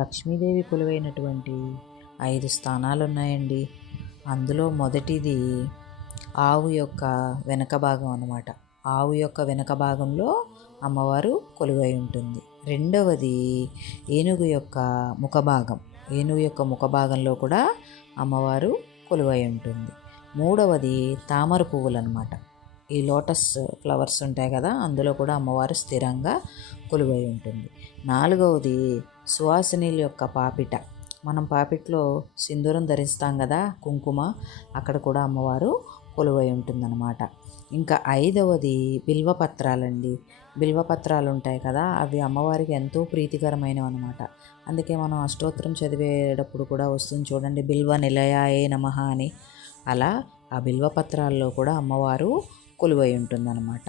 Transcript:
లక్ష్మీదేవి కొలువైనటువంటి 5 స్థానాలు ఉన్నాయండి. అందులో మొదటిది ఆవు యొక్క వెనక భాగం అన్నమాట. ఆవు యొక్క వెనక భాగంలో అమ్మవారు కొలువై ఉంటుంది. రెండవది ఏనుగు యొక్క ముఖభాగం. ఏనుగు యొక్క ముఖభాగంలో కూడా అమ్మవారు కొలువై ఉంటుంది. మూడవది తామర పువ్వులు అన్నమాట. ఈ లోటస్ ఫ్లవర్స్ ఉంటాయి కదా, అందులో కూడా అమ్మవారు స్థిరంగా కొలువై ఉంటుంది. నాలుగవది సువాసినీల యొక్క పాపిట. మనం పాపిట్లో సింధూరం ధరిస్తాం కదా, కుంకుమ, అక్కడ కూడా అమ్మవారు కొలువై ఉంటుందన్నమాట. ఇంకా ఐదవది బిల్వపత్రాలండి. బిల్వపత్రాలు ఉంటాయి కదా, అవి అమ్మవారికి ఎంతో ప్రీతికరమైనవి అనమాట. అందుకే మనం అష్టోత్తరం చదివేటప్పుడు కూడా వస్తుంది చూడండి, బిల్వ నిలయాయే నమః అని. అలా ఆ బిల్వపత్రాల్లో కూడా అమ్మవారు కొలువై ఉంటుందన్నమాట.